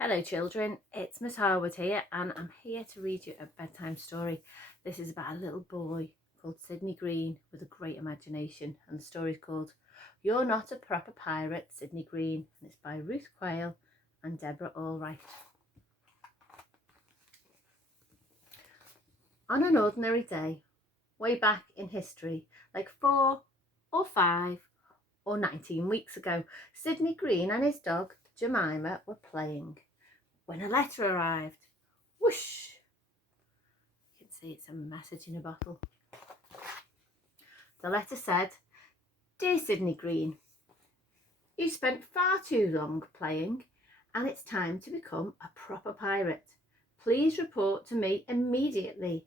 Hello children, it's Miss Harwood here and I'm here to read you a bedtime story. This is about a little boy called Sydney Green with a great imagination, and the story is called You're Not a Proper Pirate, Sydney Green, and it's by Ruth Quayle and Deborah Allwright. On an ordinary day, way back in history, like 4 or 5 or 19 weeks ago, Sydney Green and his dog Jemima were playing when a letter arrived. Whoosh! You can see it's a message in a bottle. The letter said, "Dear Sydney Green, you spent far too long playing and it's time to become a proper pirate. Please report to me immediately.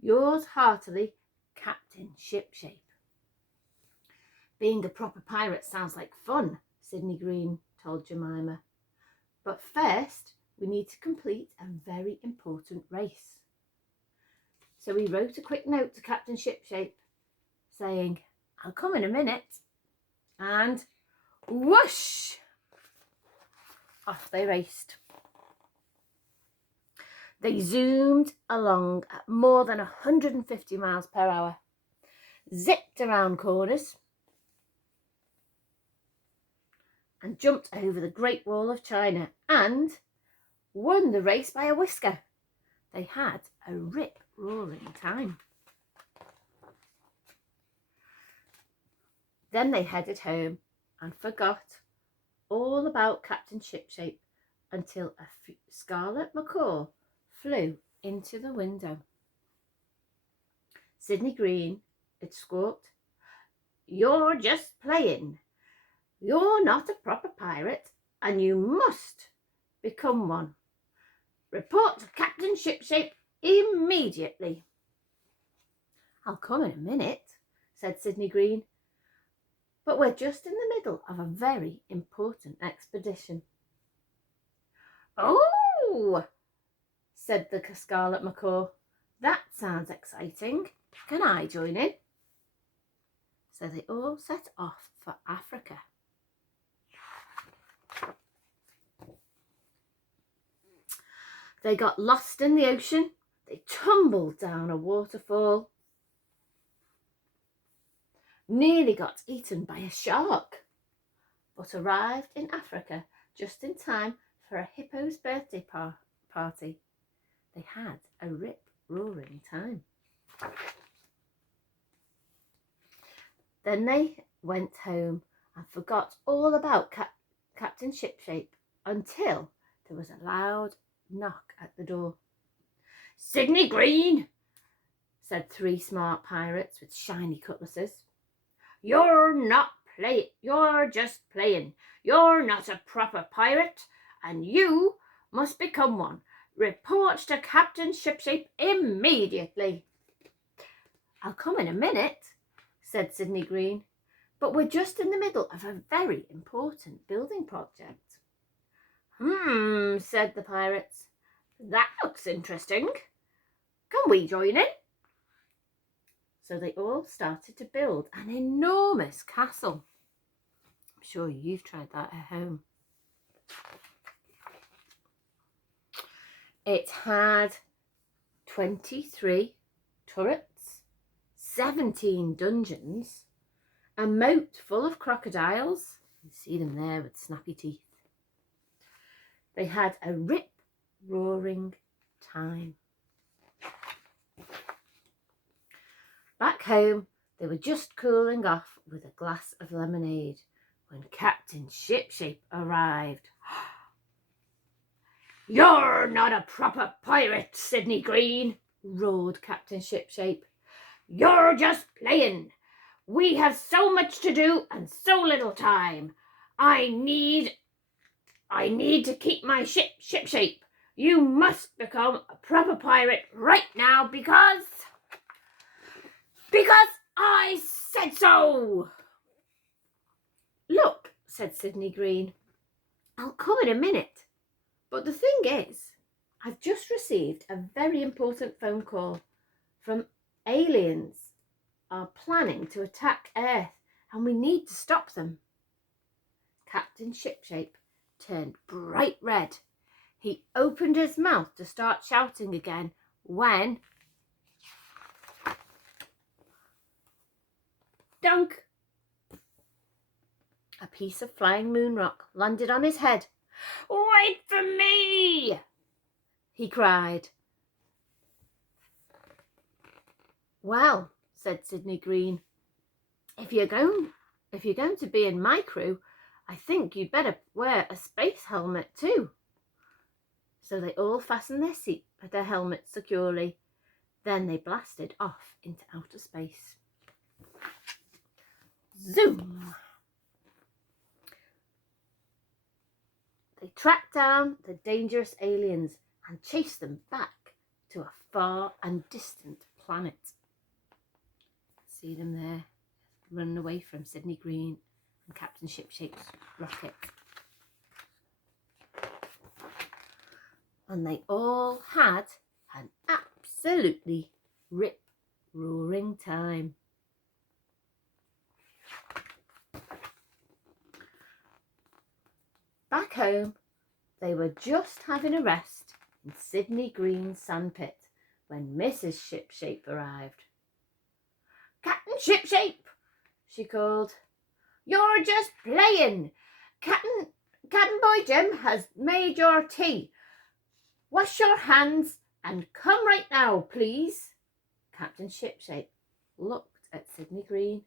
Yours heartily, Captain Shipshape." Being a proper pirate sounds like fun, Sydney Green told Jemima. But first, we need to complete a very important race. So he wrote a quick note to Captain Shipshape saying, "I'll come in a minute." And whoosh! Off they raced. They zoomed along at more than 150 miles per hour, zipped around corners, and jumped over the Great Wall of China and won the race by a whisker. They had a rip-roaring time. Then they headed home and forgot all about Captain Shipshape until a scarlet macaw flew into the window. "Sydney Green," it squawked, "you're just playing. You're not a proper pirate and you must become one. Report to Captain Shipshape immediately." "I'll come in a minute," said Sydney Green, "but we're just in the middle of a very important expedition." "Oh," said the scarlet macaw, "that sounds exciting. Can I join in?" So they all set off for Africa. They got lost in the ocean. They tumbled down a waterfall, nearly got eaten by a shark, but arrived in Africa just in time for a hippo's birthday party. They had a rip-roaring time. Then they went home and forgot all about Captain Shipshape until there was a loud knock at the door. "Sydney Green," said 3 smart pirates with shiny cutlasses, "you're just playing. You're not a proper pirate and you must become one. Report to Captain Shipshape immediately." "I'll come in a minute," said Sydney Green, "but we're just in the middle of a very important building project." Said the pirates. "That looks interesting. Can we join in?" So they all started to build an enormous castle. I'm sure you've tried that at home. It had 23 turrets, 17 dungeons, a moat full of crocodiles. You see them there with snappy teeth. They had a rip-roaring time. Back home, they were just cooling off with a glass of lemonade when Captain Shipshape arrived. "You're not a proper pirate, Sydney Green," roared Captain Shipshape. "You're just playing. We have so much to do and so little time. I need to keep my ship shipshape. You must become a proper pirate right now because I said so." "Look," said Sydney Green, "I'll come in a minute. But the thing is, I've just received a very important phone call from aliens are planning to attack Earth and we need to stop them." Captain Shipshape turned bright red. He opened his mouth to start shouting again when dunk! A piece of flying moon rock landed on his head. "Wait for me!" he cried. "Well," said Sydney Green, if you're going to be in my crew, I think you'd better wear a space helmet too." So they all fastened their helmets securely. Then they blasted off into outer space. Zoom! They tracked down the dangerous aliens and chased them back to a far and distant planet. See them there, running away from Sydney Green and Captain Shipshape's rocket. And they all had an absolutely rip-roaring time. Back home, they were just having a rest in Sydney Green's sandpit when Mrs. Shipshape arrived. "Captain Shipshape," she called, "you're just playing. Captain Boy Jim has made your tea. Wash your hands and come right now, please." Captain Shipshape looked at Sydney Green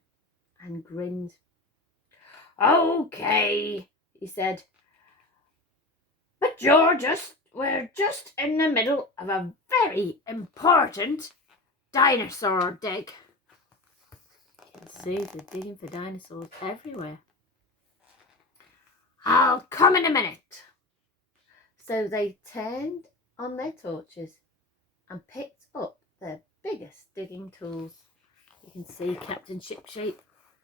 and grinned. "Okay," he said, "but we're just in the middle of a very important dinosaur dig." You can see they're digging for dinosaurs everywhere. "I'll come in a minute." So they turned on their torches and picked up their biggest digging tools. You can see Captain Shipshape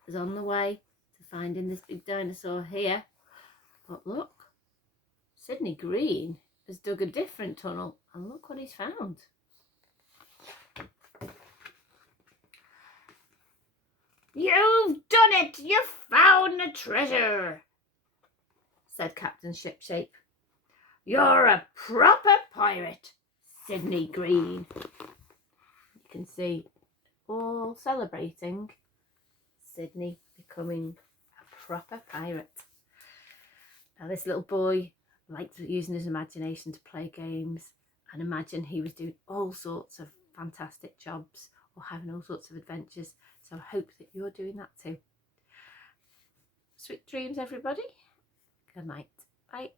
is on the way to finding this big dinosaur here. But look, Sydney Green has dug a different tunnel and look what he's found. "You've done it! You've found the treasure," said Captain Shipshape. "You're a proper pirate, Sydney Green." You can see all celebrating Sydney becoming a proper pirate. Now this little boy liked using his imagination to play games and imagine he was doing all sorts of fantastic jobs or having all sorts of adventures. So I hope that you're doing that too. Sweet dreams, everybody. Good night. Bye.